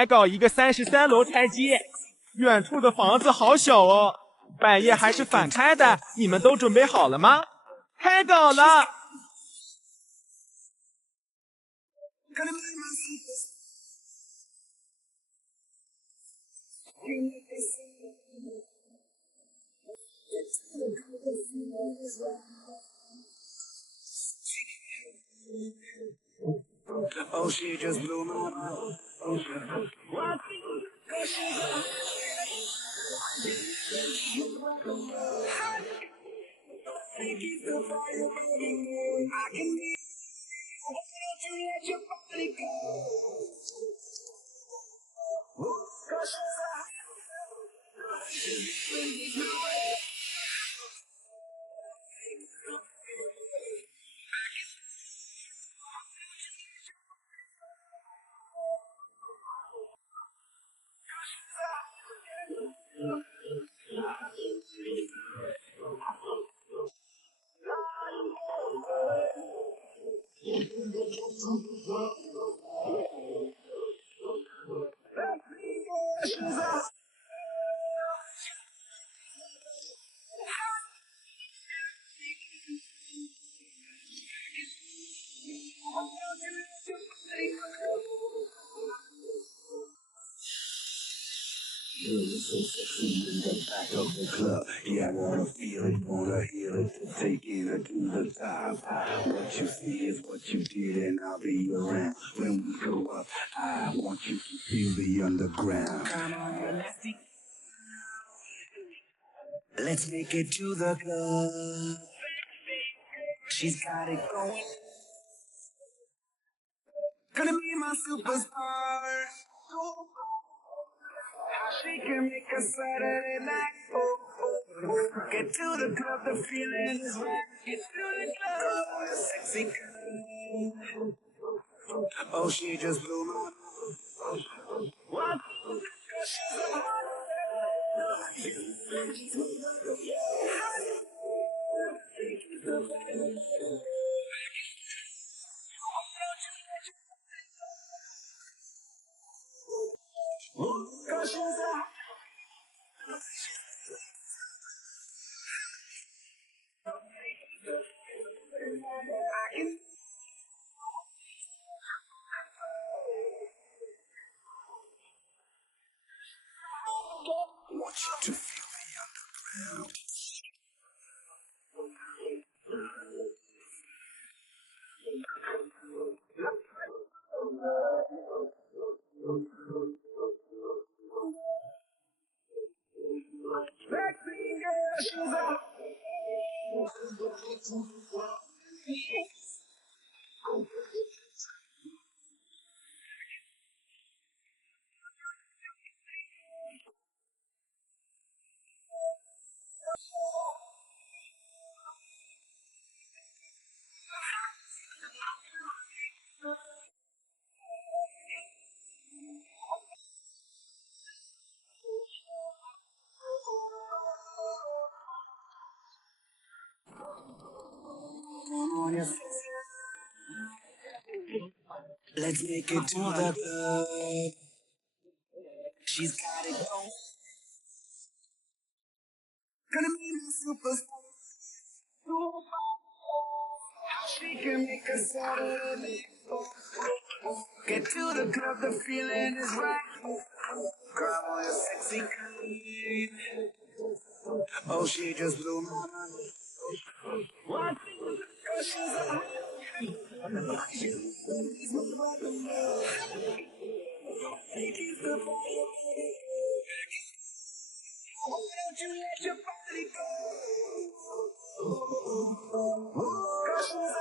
还搞一个33楼台阶，远处的房子好小哦。半夜还是反开的，你们都准备好了吗？开搞了！Oh, she just blew my mind. So sexy in the back of the club. Yeah, I wanna feel it, wanna heal it, taking it to the top. What you see is what you did, and I'll be around when we go up. I want you to feel the underground. Come on, nasty. Let's make it to the club. She's got it going. Gonna be my superstar. She can make a Saturday night. Oh, oh, oh. Get to the club, the feeling is right. Get to the club, the sexy girl. Oh, she just blew my mind. What? Want you to feel the underground. Let's make it to the club. She's got it going. Gonna be my superstar. She can make a Saturday. Get to the club, the feeling is right. Come on, you sexy queen. Oh, she just blew my mind. What? She's a why don't you let your body go? She's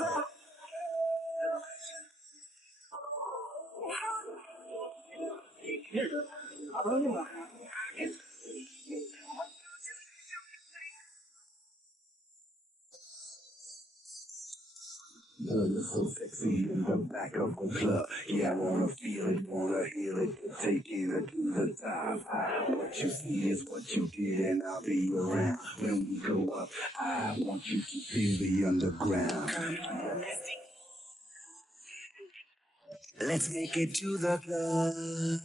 a You're so sexy in the back of the club. Yeah, I wanna feel it, wanna heal it, taking it to the top. What you see is what you get, and I'll be around when we go up. I want you to feel the underground. Let's make it to the club.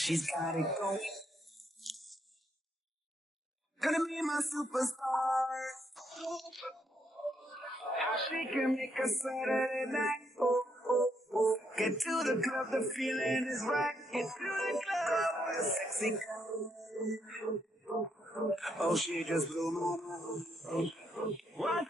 She's got it going. Gonna be my superstar. She can make a Saturday night. Oh, oh, oh. Get to the club, the feeling is right. Get to the club, a sexy girl. Oh, she just blew my mind. What?